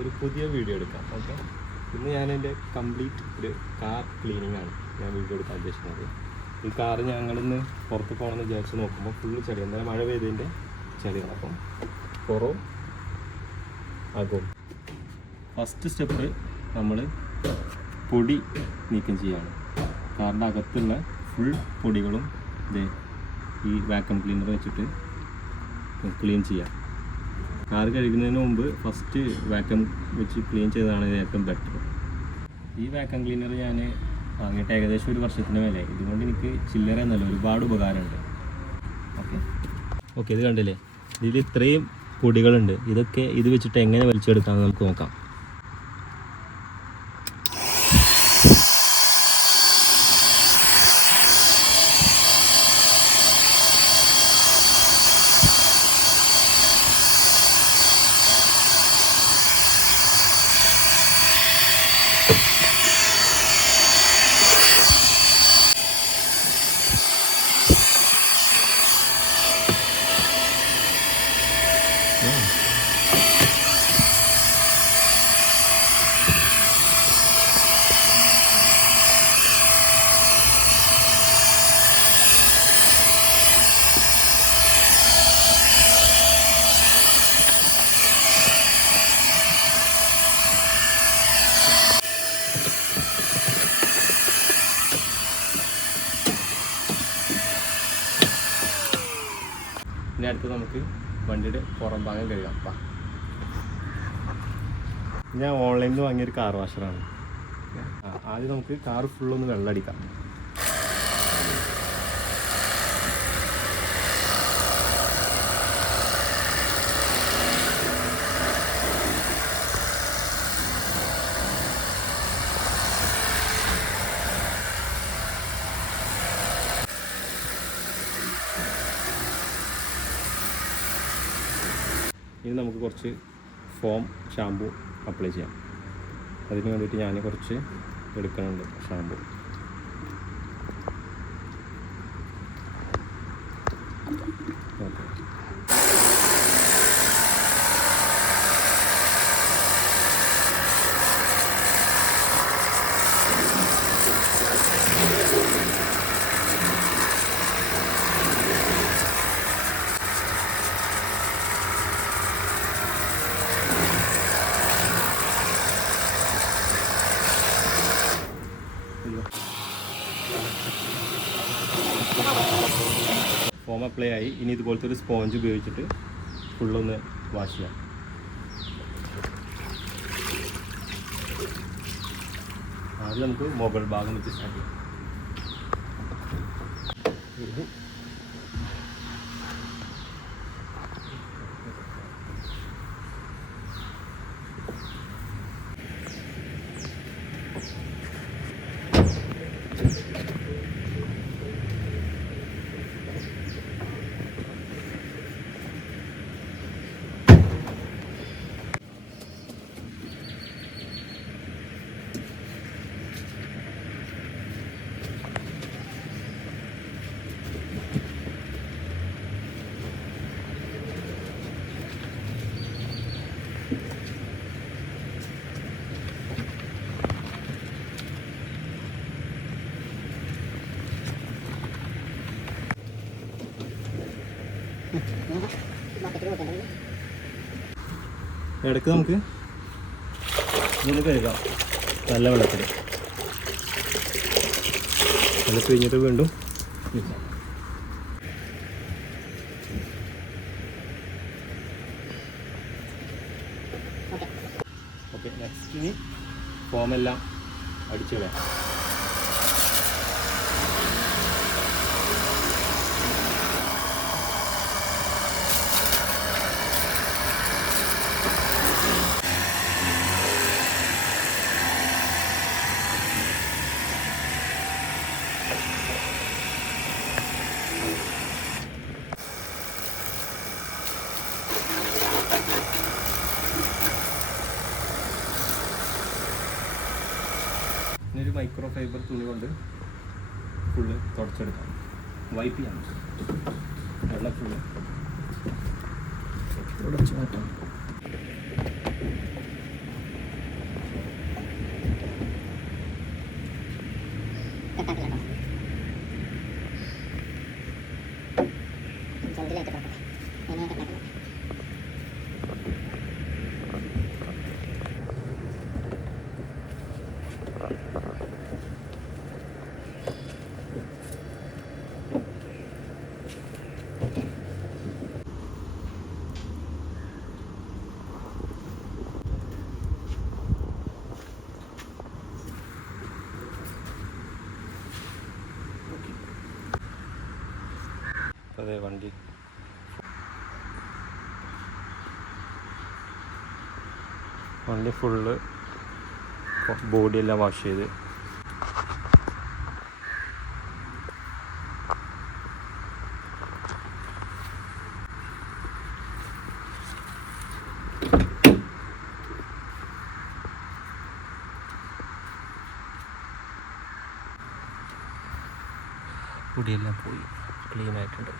ഒരു പുതിയ വീഡിയോ എടുക്കാം. ഓക്കെ, ഇന്ന് ഞാൻ എൻ്റെ കംപ്ലീറ്റ് ഒരു കാർ ക്ലീനിങ് ആണ് ഞാൻ വീഡിയോ എടുക്കാൻ ഉദ്ദേശിക്കുന്നത്. ഈ കാറ് ഞങ്ങളിന്ന് പുറത്ത് പോകണമെന്ന് വിചാരിച്ച് നോക്കുമ്പോൾ ഫുള്ള് ചെളിയാണ്. ഇന്നലെ മഴ പെയ്തതിൻ്റെ ചെളിയാണ്. അപ്പം പുറവും അകവും. ഫസ്റ്റ് സ്റ്റെപ്പ് നമ്മൾ പൊടി നീക്കം ചെയ്യുകയാണ്. കാറിൻ്റെ അകത്തുള്ള ഫുൾ പൊടികളും ഈ വാക്യൂം ക്ലീനർ വെച്ചിട്ട് ക്ലീൻ ചെയ്യാം. കാർ കഴുകുന്നതിന് മുമ്പ് ഫസ്റ്റ് വാക്യൂം വെച്ച് ക്ലീൻ ചെയ്തതാണ് ഏറ്റവും ബെറ്റർ. ഈ വാക്യൂം ക്ലീനർ ഞാൻ വാങ്ങിയിട്ട് ഏകദേശം 1 വർഷത്തിന് മേലെ. ഇതുകൊണ്ട് എനിക്ക് ചില്ലറ എന്നല്ല, ഒരുപാട് ഉപകാരമുണ്ട്. ഓക്കെ, ഇത് കണ്ടില്ലേ, ഇതിൽ ഇത്രയും പൊടികളുണ്ട്. ഇതൊക്കെ ഇത് വെച്ചിട്ട് എങ്ങനെ വലിച്ചെടുക്കാമെന്ന് നമുക്ക് നോക്കാം. ഇനി അടുത്ത് നമുക്ക് വണ്ടിയുടെ പുറം ഭാഗം കഴുകാം. ഞാൻ ഓൺലൈനിൽ നിന്ന് വാങ്ങിയൊരു കാർ വാഷറാണ്. ആദ്യം നമുക്ക് കാർ ഫുള്ളൊന്ന് വെള്ളമടിക്കാം. ഇനി നമുക്ക് കുറച്ച് ഫോം ഷാമ്പു അപ്ലൈ ചെയ്യാം. അതിന് വേണ്ടിയിട്ട് ഞാൻ കുറച്ച് എടുക്കുന്നുണ്ട് ഷാമ്പു. ഓക്കെ, ഫോം അപ്ലൈ ആയി. ഇനി ഇതുപോലത്തെ ഒരു സ്പോഞ്ച് ഉപയോഗിച്ചിട്ട് ഫുള്ളൊന്ന് വാഷ് ചെയ്യാം. ആദ്യം നമുക്ക് മുകൾ ഭാഗം വെച്ച് സ്റ്റാർട്ട് ചെയ്യാം. ഇടയ്ക്ക് നമുക്ക് ഇതൊന്ന് കഴുകാം നല്ല വെള്ളത്തിൽ. നല്ല പിഴിഞ്ഞിട്ട് വീണ്ടും ഓക്കെ. നെക്സ്റ്റ് ഇനി ഫോമെല്ലാം അടിച്ചു കളയാം. ഇനി ഒരു മൈക്രോ ഫൈബർ തുണി കൊണ്ട് ഫുള്ള് തുടച്ചെടുക്കാം. വൈപ്പ് ചെയ്യാം. വെള്ളം ഫുള്ള് തുടച്ച് മാറ്റാം. അതെ വണ്ടി ഫുള്ള് ബോഡിയെല്ലാം വാഷ് ചെയ്ത് പൊടിയെല്ലാം പോയി ക്ലീൻ ആയിട്ടുണ്ട്.